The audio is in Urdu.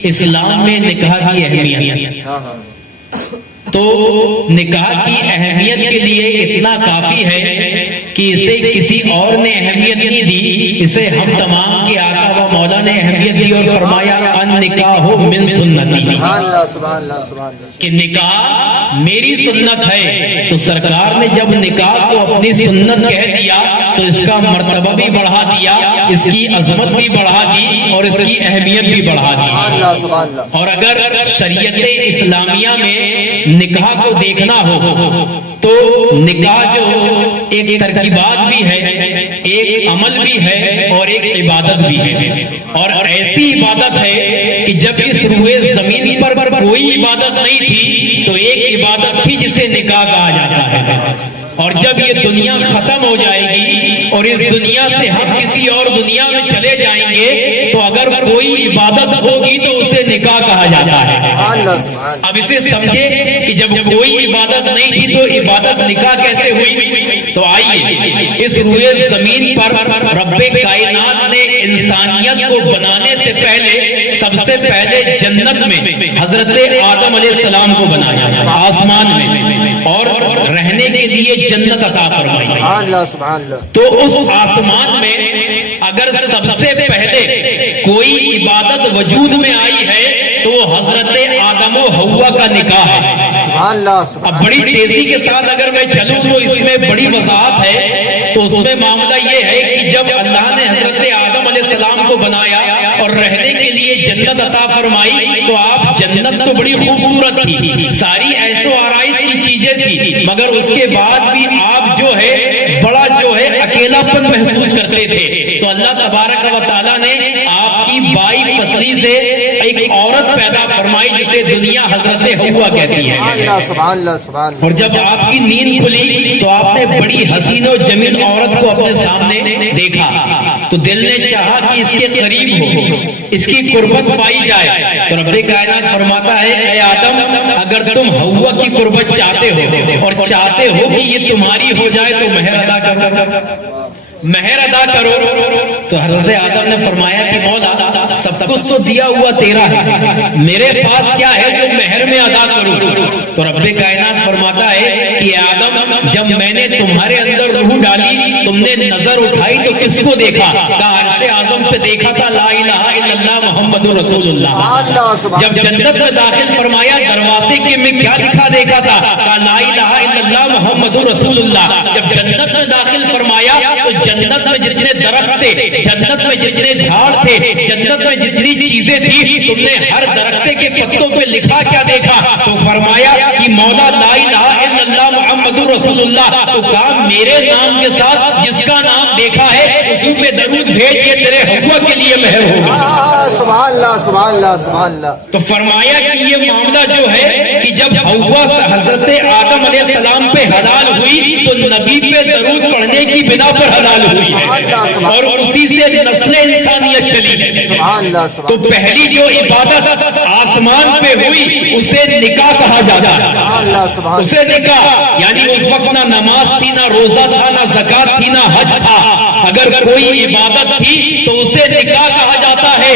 اسلام میں نکاح کی اہمیت، تو نکاح کی اہمیت کے لیے اتنا کافی ہے کہ اسے کسی اور نے اہمیت نہیں دی، اسے ہم تمام کے آقا و مولا نے اہمیت دی اور فرمایا ان نکاح من سنتی، کہ نکاح میری سنت ہے۔ تو سرکار نے جب نکاح کو اپنی سنت کہہ دیا تو اس کا مرتبہ بھی بڑھا دیا، اس کی عظمت بھی بڑھا دی اور اس کی اہمیت بھی بڑھا دی۔ اور اگر شریعت اسلامیہ میں نکاح کو دیکھنا ہو تو نکاح جو ایک ترکیبات بھی ہے، ایک عمل بھی ہے اور ایک عبادت بھی ہے، اور ایسی عبادت ہے کہ جب اس روئے زمین پر کوئی عبادت نہیں تھی تو ایک عبادت تھی جسے نکاح کہا جاتا ہے، اور جب یہ دنیا ختم ہو جائے گی اور اس دنیا سے ہم کسی اور دنیا میں چلے جائیں گے تو اگر کوئی عبادت ہوگی تو اسے نکاح کہا جاتا ہے۔ اب اسے سمجھے کہ جب کوئی عبادت نہیں تھی تو عبادت نکاح کیسے ہوئی؟ تو آئیے اس روئے زمین پر رب کائنات نے انسانیت کو بنانے سے پہلے سب سے پہلے جنت میں حضرت آدم علیہ السلام کو بنایا، آسمان میں، اور رہنے کے لیے جنت عطا فرمائی۔ تو اس آسمان میں اگر سب سے پہلے کوئی عبادت وجود میں آئی ہے تو وہ حضرت آدم و حوا کا نکاح ہے۔ اب بڑی تیزی کے ساتھ اگر میں چلوں تو اس میں بڑی وضاحت ہے، تو اس میں معاملہ یہ ہے کہ جب اللہ نے حضرت آدم علیہ السلام کو بنایا اور رہنے کے لیے جنت عطا فرمائی تو آپ جنت تو بڑی خوبصورت تھی، ساری عیش و آرائش کی چیزیں تھی، مگر اس کے بعد بھی آپ جو ہے بڑا جو ہے اکیلا پن محسوس کرتے تھے۔ تو اللہ تبارک و تعالیٰ نے آپ کی بائی پسلی سے ایک عورت پیدا فرمائی جسے دنیا حضرت حوا کہتی ہے، اور جب آپ کی نیند کھلی تو آپ نے بڑی حسین و جمیل عورت کو اپنے سامنے دیکھا تو دل نے چاہا کہ اس کے قریب ہو، اس کی قربت پائی جائے۔ تو رب کائنات فرماتا ہے اے آدم اگر تم حوا کی قربت چاہتے ہو اور چاہتے ہو کہ یہ تمہاری ہو جائے تو مہر ادا کرو، مہر ادا کرو۔ تو حضرت آدم نے فرمایا کہ مولا سب کچھ تو دیا ہوا تیرا ہے، میرے پاس کیا ہے جو مہر میں ادا کروں؟ تو رب کائنات فرماتا ہے کہ آدم جب میں نے تمہارے اندر روح ڈالی تم نے نظر اٹھائی تو کس کو دیکھا؟ کہا عرش اعظم پہ دیکھا تھا، لا الہ الا اللہ محمد رسول اللہ۔ جب جنت میں داخل فرمایا دروازے کے میں کیا لکھا دیکھا تھا؟ کہا لا الہ الا اللہ محمد رسول اللہ۔ جب جنت میں داخل فرمایا تو جنت میں جتنے درخت تھے، جنت میں جتنے جھاڑ تھے، جنت میں جتنی چیزیں تھی، تم نے ہر درخت کے پتوں پہ لکھا کیا دیکھا؟ تو فرمایا کہ مولا لا الہ الا اللہ محمد رسول اللہ۔ تو کہا میرے نام کے ساتھ جس کا نام دیکھا ہے اسی پہ درود بھیج کے تیرے حوا کے لیے مہر ہوگا۔ سبحان اللہ سبحان اللہ سبحان اللہ۔ تو فرمایا کہ یہ معاملہ جو ہے کہ جب حوا حضرت آدم علیہ السلام پہ حلال ہوئی تو نبی پہ درود پڑھنے کی بنا پر حلال ہوئی ہے اور اسی سے نسل انسانیت چلی ہے۔ تو پہلی جو عبادت آسمان پہ ہوئی اسے نکاح کہا جاتا ہے، اسے نکاح یعنی اس وقت نہ نماز تھی، نہ روزہ تھا، نہ زکات تھی، نہ حج تھا، اگر کوئی عبادت تھی تو اسے نکاح کہا جاتا ہے۔